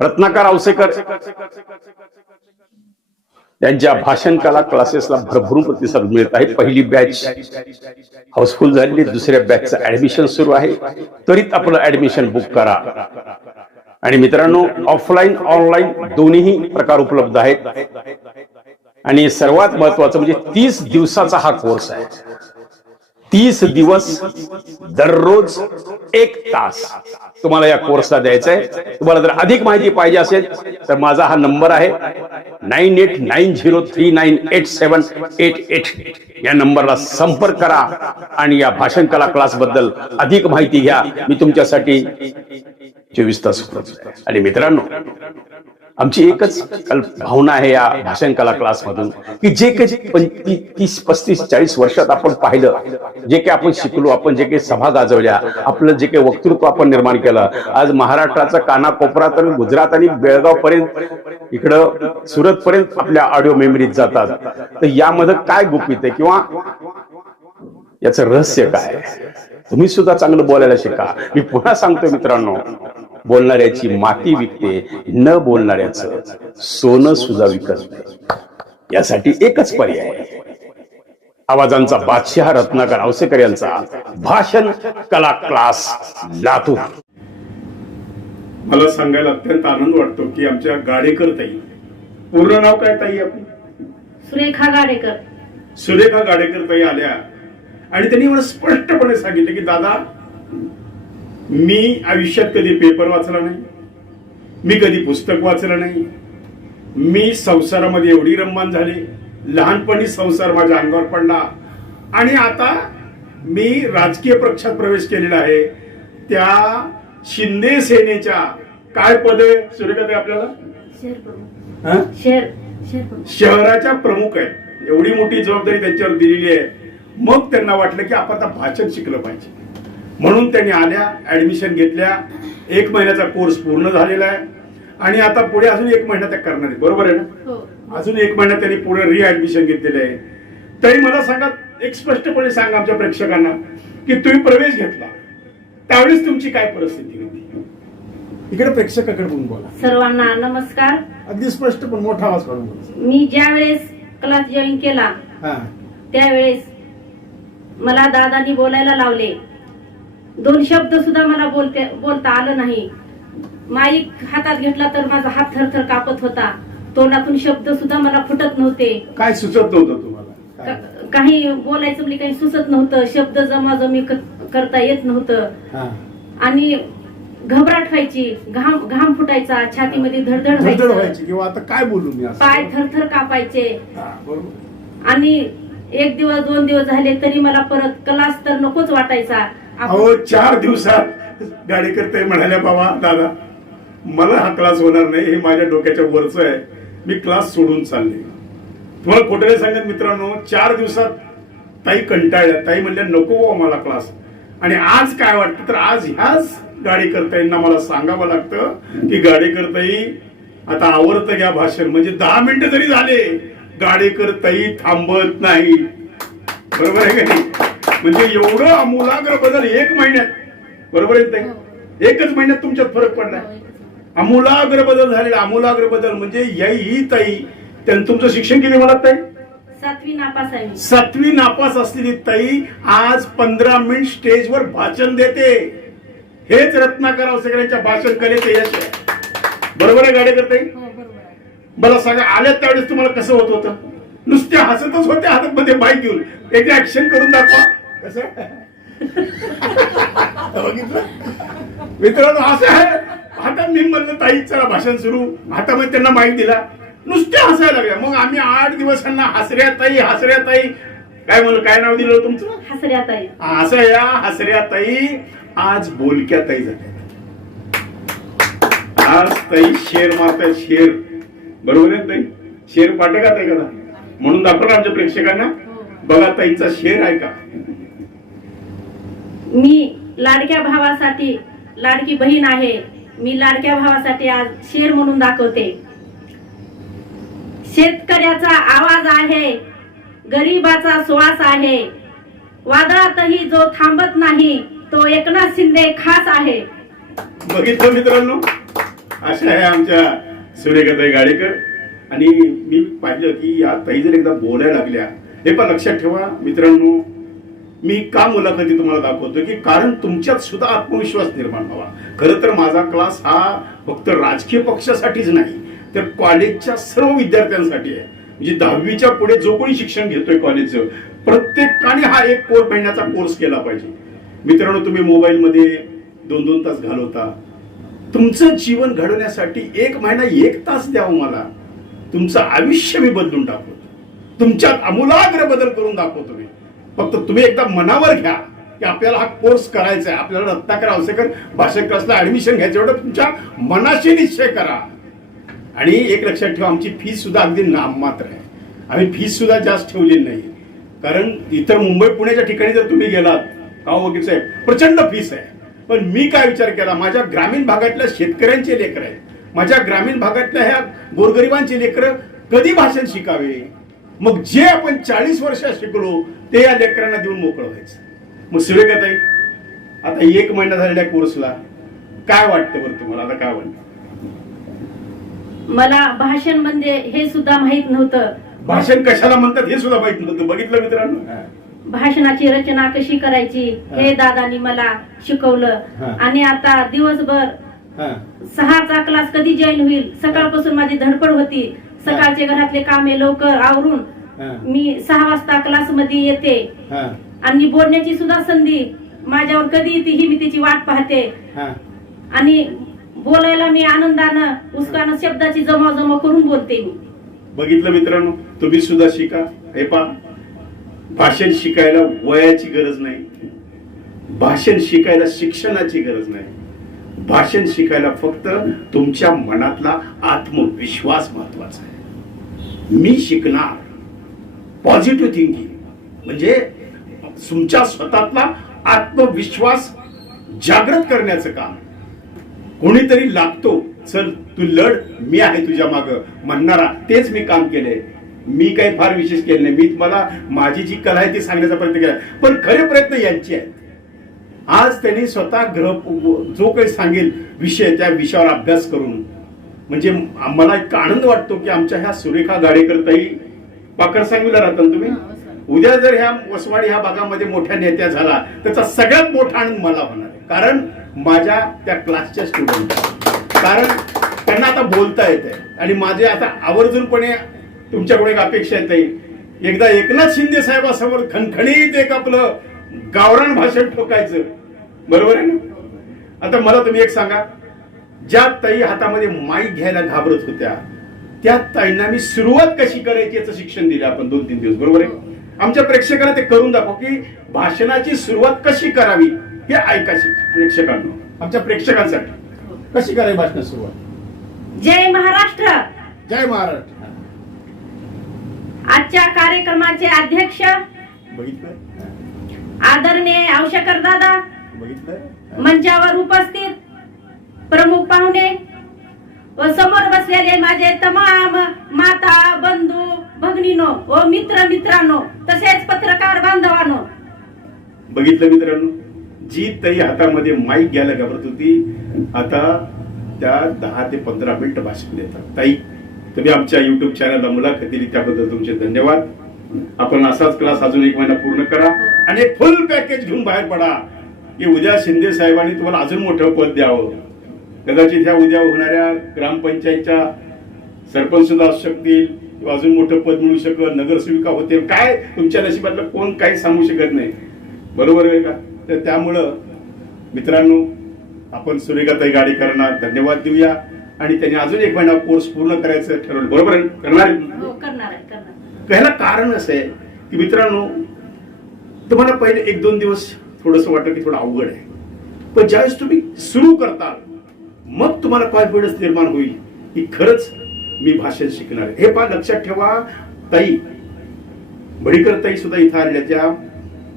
रत्नाकर औसेकर त्यांच्या भाषण कला क्लासेसला भरभरून प्रतिसाद मिळत आहे पहिली बॅच हाऊसफुल झालेली दुसऱ्या बॅचचं ऍडमिशन सुरू आहे. त्वरित आपलं ऍडमिशन बुक करा. आणि मित्रांनो ऑफलाईन ऑनलाईन दोन्ही प्रकार उपलब्ध आहेत. आणि सर्वात महत्वाचं म्हणजे तीस दिवसाचा हा कोर्स आहे. तीस दिवस दररोज एक तास तुम्हाला या कोर्सला द्यायचा आहे. तुम्हाला जर अधिक माहिती पाहिजे असेल तर माझा हा नंबर आहे nine eight nine zero three nine eight seven eight eight. या नंबरला संपर्क करा आणि या भाषण कला क्लासबद्दल अधिक माहिती घ्या. मी तुमच्यासाठी चोवीस तास आणि मित्रांनो आमची एकच भावना आहे या भाषण कला क्लास मधून की जे काही पंचवीस तीस पस्तीस चाळीस वर्षात आपण पाहिलं जे काही आपण शिकलो आपण जे काही सभा गाजवल्या आपलं जे काही वक्तृत्व आपण निर्माण केलं आज महाराष्ट्राचा कानाकोपरा तर गुजरात आणि बेळगाव पर्यंत इकडं सुरत पर्यंत आपल्या ऑडिओ मेमरीत जातात. तर यामध्ये काय गुपित आहे किंवा याचं रहस्य काय तुम्ही सुद्धा चांगलं बोलायला शिका. मी पुन्हा सांगतो मित्रांनो बोलणाऱ्याची माती विकते न बोलणाऱ्याचं सोनं सुद्धा विकत यासाठी एकच पर्याय आहे. आवाजांचा बादशाह रत्नाकर औसेकर यांचा भाषण कला क्लास लातूर. मला सांगायला अत्यंत आनंद वाटतो की आमच्या गाडेकर ताई पूर्ण नाव काय ताई आपलं? सुरेखा गाडेकर. सुरेखा गाडेकर ताई आल्या आणि त्यांनी मला स्पष्टपणे सांगितलं की दादा मी आयुष्यात कधी पेपर वाचला नाही मी कधी पुस्तक वाचलं नाही मी संसारामध्ये एवढी रममान झाले लहानपणी संसार माझ्या अंगावर पडला. आणि आता मी राजकीय पक्षात प्रवेश केलेला आहे. त्या शिंदे सेनेच्या काय पद आहे? सुरेखाताई आपल्याला? हा? शहराच्या प्रमुख आहे एवढी मोठी जबाबदारी त्यांच्यावर दिलेली आहे. मग त्यांना वाटलं की आपण आता भाषण शिकलं पाहिजे. म्हणून त्यांनी आल्या ऍडमिशन घेतल्या. एक महिन्याचा कोर्स पूर्ण झालेला आहे. आणि आता पुढे अजून एक महिना त्या करणार आहेत. बरोबर आहे ना? हो. अजून एक महिना त्यांनी पुढे रिऍडमिशन घेतलेलं आहे. तरी मला सांगा एक स्पष्टपणे सांगा आमच्या प्रेक्षकांना की तुम्ही प्रवेश घेतला. त्यावेळेस तुमची काय परिस्थिती होती? इकडे प्रेक्षकाकडे बघून बोला. सर्वांना नमस्कार. अगदी स्पष्ट पण मोठा आवाज काढून बोला. मी ज्या वेळेस क्लास जॉईन केला हा. त्यावेळेस मला दादानी बोलायला लावले. दोन शब्द सुद्धा मला बोलते बोलता आलं नाही. माईक हातात घेतला तर माझा हात थरथर कापत होता. तोंडातून शब्द सुद्धा मला फुटत नव्हते. काय सुचत नव्हतं तुम्हाला? का- काही बोलायचं म्हणजे काही सुचत नव्हतं. शब्द जमाजमी क- करता येत नव्हतं. हा. आणि घबराट व्हायची घाम घाम फुटायचा छातीमध्ये धडधड धडधड व्हायची व्हायची किंवा आता काय बोलू मी असं? पाय थरथर कापायचे. हा, बरोबर. आणि एक दिवस दोन दिवस झाले तरी मला परत क्लास तर नकोच वाटायचा. अहो चार दिवसात गाडी करते म्हणाल्या बाबा दादा मला हा क्लास होणार नाही हे माझ्या डोक्याच्या वरचं आहे. मी क्लास सोडून चालले. तुम्हाला खोटं नाही सांगत मित्रांनो चार दिवसात ताई कंटाळल्या. ताई म्हणल्या नको बाबा मला क्लास आणि आज काय वाटतं? तर आज ह्याच गाडी मला सांगावं लागतं की गाडी करताई आता आवडतं घ्या भाषण. म्हणजे दहा मिनिटं जरी झाले गाडी करताई थांबत नाही. बरोबर आहे का नाही? म्हणजे एवढं आमूलाग्र बदल एक महिन्यात. बरोबर आहे ताई एकच महिन्यात तुमच्यात फरक पडलाय. आमूलाग्र बदल झालेला आमूलाग्र बदल म्हणजे या ही ताई त्यांनी तुमचं शिक्षण किती म्हणत ताई? सातवी नापास आहे. सातवी नापास असलेली ताई आज पंधरा मिनिट स्टेजवर भाषण देते. हेच रत्नाकर औसेकरांच्या भाषण कलेचे यश आहे. बरोबर आहे गाडी करताई मला सांगा आल्या त्यावेळेस तुम्हाला कसं होत होतं? नुसत्या हसतच होत्या हातामध्ये बाईक घेऊन. एकदा ऍक्शन करून दाखवा. कसं? बघितलं? मित्रांनो असं आहे. आता मी म्हणलं ताई चला भाषण सुरू. हातामध्ये त्यांना माईक दिला. नुसत्या हसायला लागल्या. मग आम्ही आठ दिवस त्यांना हसऱ्या ताई हसऱ्या ताई. काय म्हणलं काय नाव दिलं तुमचं? हसऱ्यात आहे असं या हसऱ्या ताई आज बोलक्या ताई झाल्या आज ताई शेर मारताय शेर. बरोबर आहे ताई? शेर पाठका ताई का म्हणून दाखवलं आमच्या प्रेक्षकांना. बघा ताईचा शेर आहे का? मी लाडक्या भावासाठी लाडकी बहीण आहे मी लाडक्या भावासाठी आज शेर म्हणून दाखवते. शेतकऱ्याचा आवाज आहे गरीबाचा श्वास आहे. वादळातही जो थांबत नाही तो एकनाथ शिंदे खास आहे. बघितलं मित्रांनो? अशा आहे आमच्या सूर्यकताई गाडेकर. आणि मी पाहिलं की या ताई जर एकदा बोलायला लागल्या हे पण लक्षात ठेवा मित्रांनो. मी का मुलाखती तुम्हाला दाखवतो की कारण तुमच्यात सुद्धा आत्मविश्वास निर्माण व्हावा. खरं तर माझा क्लास हा फक्त राजकीय पक्षासाठीच नाही तर कॉलेजच्या सर्व विद्यार्थ्यांसाठी आहे. म्हणजे दहावीच्या पुढे जो कोणी शिक्षण घेतोय कॉलेजचं प्रत्येकाने हा एक कोर्स महिन्याचा कोर्स केला पाहिजे. मित्रांनो तुम्ही मोबाईलमध्ये दोन दोन तास घालवता. तुमचं जीवन घडवण्यासाठी एक महिना एक तास द्यावं मला. तुमचं आयुष्य मी बदलून दाखवतो तुमच्यात आमूलाग्र बदल करून दाखवतो मी. फक्त तुम्ही एकदा मनावर घ्या की आपल्याला हा कोर्स करायचा आहे. आपल्याला रत्नाकर आवसेकर भाषण क्लासला ऍडमिशन घ्यायचं एवढं तुमच्या मनाशी निश्चय करा. आणि एक लक्षात ठेवा आमची फीस सुद्धा अगदी नाममात्र आहे. आम्ही फीस सुद्धा जास्त ठेवली नाही. कारण इतर मुंबई पुण्याच्या ठिकाणी जर तुम्ही गेलात गाव वगैरे साहेब प्रचंड फीस आहे. पण मी काय विचार केला माझ्या ग्रामीण भागातल्या शेतकऱ्यांचे लेकर आहेत. माझ्या ग्रामीण भागातल्या ह्या गोरगरिबांचे लेकर कधी भाषण शिकावे? मग जे आपण चाळीस वर्षात शिकलो ते या लेकरांना देऊन मोकळं व्हायचं. मग सुरेखाताई आता एक महिना झालेल्या कोर्सला काय वाटतं बरं तुम्हाला? आता काय वाटतं? मला भाषण म्हणजे हे सुद्धा माहीत नव्हतं. भाषण कशाला म्हणतात हे सुद्धा माहीत नव्हतं. बघितलं मित्रांनो? भाषणाची रचना कशी करायची हे. दादानी मला शिकवलं. आणि आता दिवसभर हा. सहाचा क्लास कधी जॉईन होईल? सकाळपासून माझी धडपड होती. सकाळचे घरातले कामे लवकर आवरून. मी सहा वाजता क्लासमध्ये येते. आणि बोलण्याची सुद्धा संधी माझ्यावर कधी येते ही मी तिची वाट पाहते. आणि बोलायला मी आनंदानं उसकानं शब्दाची जमाजमा करून बोलते मी. बघितलं मित्रांनो? तुम्ही सुद्धा शिका. हे पा भाषण शिकायला वयाची गरज नाही. भाषण शिकायला शिक्षणाची गरज नाही. भाषण शिकायला फक्त तुमच्या मनातला आत्मविश्वास महत्त्वाचा आहे. मी शिकणार. पॉझिटिव्ह थिंकिंग म्हणजे तुमच्या स्वतःतला आत्मविश्वास जागृत करण्याचं काम. कोणीतरी लागतो चल तू लढ मी आहे तुझ्या माग. म्हणणारा तेच मी काम केलंय. मी काही फार विशेष केलं नाही. मी तुम्हाला माझी जी कला आहे ती सांगण्याचा प्रयत्न केला. पण खरे प्रयत्न यांचे आहेत. आज त्यांनी स्वतः ग्रह जो काही सांगेल विषय त्या विषयावर अभ्यास करून म्हणजे आम्हाला इतका आनंद वाटतो की आमच्या ह्या सुरेखा गाडेकर ताई पाकर सांगवीला राहता तुम्ही? उद्या जर ह्या वसवाडी ह्या भागामध्ये मोठ्या नेत्या झाला त्याचा सगळ्यात मोठा आनंद मला होणार आहे. कारण माझ्या त्या क्लासच्या स्टुडंट कारण त्यांना आता बोलता येत आहे. आणि माझे आता आवर्जूनपणे तुमच्याकडे एक अपेक्षा येत. आहे एकदा एकनाथ शिंदे साहेबासमोर खणखणीत एक आपलं गावरान भाषण ठोकायचं. बरोबर आहे ना? आता मला तुम्ही एक सांगा. ज्या ताई हातामध्ये माईक घ्यायला घाबरत होत्या त्या ताईंना मी सुरुवात कशी करायची याचं शिक्षण दिलं आपण दोन तीन दिवस. बरोबर आहे? आमच्या प्रेक्षकांना ते करून दाखव की भाषणाची सुरुवात कशी करावी हे ऐका प्रेक्षकांना. आमच्या प्रेक्षकांसाठी. कशी करावी भाषण सुरुवात? जय महाराष्ट्र! जय महाराष्ट्र. आजच्या कार्यक्रमाचे अध्यक्ष बघितलं? आदरणीय आवशेकर दादा बघितलं मंचावर उपस्थित प्रमुख पाहुणे व समोर बसलेले माझे तमाम माता बंधू भगिनीनो व मित्र मित्रांनो तसेच पत्रकार बांधवांनो. बघितलं मित्रांनो जी ताई हातामध्ये माईक घ्यायला घाबरत होती आता त्या दहा ते पंधरा मिनिट भाषण देतात. ताई तुम्ही आमच्या युट्यूब चॅनलला मुलाखत दिली त्याबद्दल तुमचे धन्यवाद. आपण असाच क्लास अजून एक महिना पूर्ण करा. आणि फुल पॅकेज घेऊन बाहेर पडा की उद्या शिंदे साहेबांनी तुम्हाला अजून मोठं पद द्यावं कदाचित ह्या उद्या होणाऱ्या ग्रामपंचायतच्या सरपंच सुद्धा असू शकतील किंवा अजून मोठं पद मिळू शकल नगरसेविका होतील काय तुमच्या नशिबातलं कोण काही सांगू शकत नाही बरोबर आहे का तर त्यामुळं मित्रांनो आपण सुरेखाताई गाडेकरांना धन्यवाद देऊया आणि त्यांनी अजून एक महिना कोर्स पूर्ण करायचं ठरवलं बरोबर? करणार आहे? हो करणार. ह्याला कारण असं आहे की मित्रांनो तुम्हाला पहिले एक दोन दिवस थोडंसं वाटतं की थोडं अवघड आहे. पण ज्यावेळेस तुम्ही सुरू करता मग तुम्हाला कॉन्फिडन्स निर्माण होईल की खरंच मी भाषण शिकणार आहे. हे पहा लक्षात ठेवा ताई भडीकर ताई सुद्धा इथं आलेल्या ज्या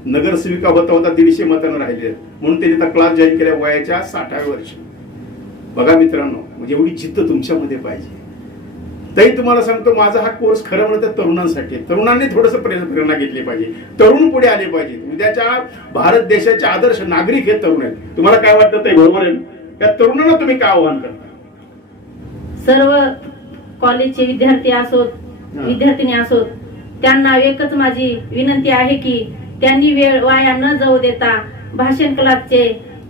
नगरसेविका होता होता दीडशे मतानं राहिले म्हणून त्यांनी आता क्लास जॉईन केल्या वयाच्या साठाव्या वर्षी. बघा मित्रांनो म्हणजे एवढी जिद्द तुमच्यामध्ये पाहिजे. ताई तुम्हाला सांगतो माझा हा कोर्स खरं म्हणलं तर तरुणांसाठी. तरुणांनी थोडस प्रेरणा घेतली पाहिजे. तरुण पुढे आले पाहिजे उद्याच्या भारत देशाचे आदर्श नागरिक हे तरुण आहेत. तुम्हाला काय वाटतं ते बरोबर आहे त्या तरुणांना तुम्ही काय आव्हान करता? सर्व कॉलेजचे विद्यार्थी असोत विद्यार्थिनी असोत त्यांना एकच माझी विनंती आहे की त्यांनी वेळ वाया न जाऊ देता भाषण क्लासचे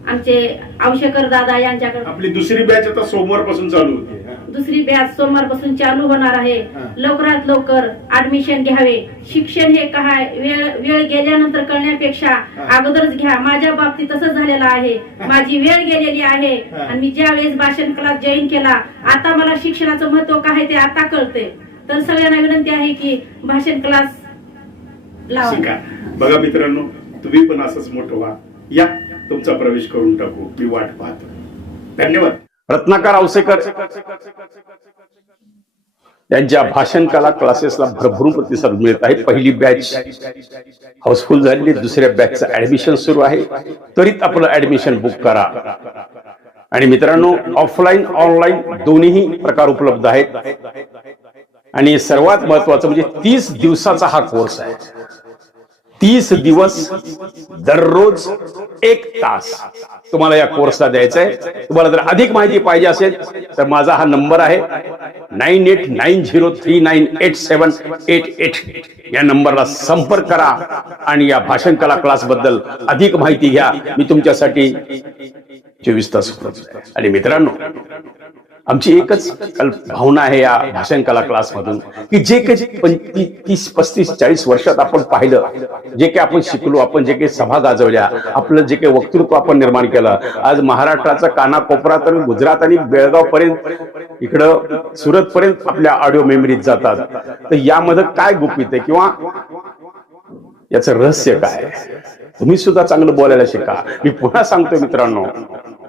आमचे आवशेकर दादा यांच्याकडे आपली दुसरी बॅच आता सोमवारपासून चालू होते. दुसरी बॅच सोमवारपासून चालू होणार आहे. लवकरात लवकर ऍडमिशन घ्यावे. शिक्षण हे काय वेळ वेळ गेल्यानंतर कळण्यापेक्षा. अगोदरच घ्या. माझ्या बाबतीत तसंच झालेलं आहे. माझी वेळ गेलेली आहे. आणि मी ज्या वेळेस भाषण क्लास जॉईन केला आता मला शिक्षणाचं महत्त्व काय ते आता कळते तर सगळ्यांना विनंती आहे की भाषण क्लास लावा. बघा मित्रांनो तुम्ही पण असंच मोठं व्हा. या. तुमचा प्रवेश करून टाकू. मी वाट पाहतो. धन्यवाद. रत्नाकर औसेकर त्यांच्या भाषण कला क्लासेसला भरभरून प्रतिसाद मिळत आहे. पहिली बॅच हाऊसफुल झालेली दुसऱ्या बॅचचं ऍडमिशन सुरू आहे. त्वरित आपलं ऍडमिशन बुक करा. आणि मित्रांनो ऑफलाईन ऑनलाईन दोन्ही प्रकार उपलब्ध आहेत. आणि सर्वात महत्वाचं म्हणजे तीस दिवसाचा हा कोर्स आहे. तीस दिवस दररोज एक तास तुम्हाला या कोर्सला द्यायचा आहे तुम्हाला जर अधिक माहिती पाहिजे असेल तर माझा हा नंबर आहे nine eight nine zero three nine eight seven eight eight या नंबरला संपर्क करा आणि या भाषण कला क्लासबद्दल अधिक माहिती घ्या. मी तुमच्यासाठी चोवीस तास आणि मित्रांनो आमची एकच भावना आहे या भाषण कला क्लासमधून की जे काही पंचवीस तीस पस्तीस चाळीस वर्षात आपण पाहिलं जे काही आपण शिकलो आपण जे काही सभा गाजवल्या आपलं जे काही वक्तृत्व आपण निर्माण केलं आज महाराष्ट्राचा कानाकोपरा तर गुजरात आणि बेळगाव पर्यंत इकडं सुरत पर्यंत आपल्या ऑडिओ मेमरीत जातात. तर यामध्ये काय गुपित आहे किंवा याचं रहस्य काय तुम्ही सुद्धा चांगलं बोलायला शिका. मी पुन्हा सांगतो मित्रांनो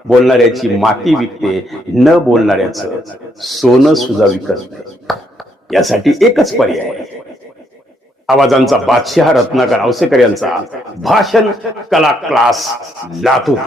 बोलणाऱ्याची माती विकते न बोलणाऱ्याचं सोनं सुद्धा विकत यासाठी एकच पर्याय आवाजांचा बादशाह रत्नाकर आवसेकर यांचा भाषण कला क्लास लातूर.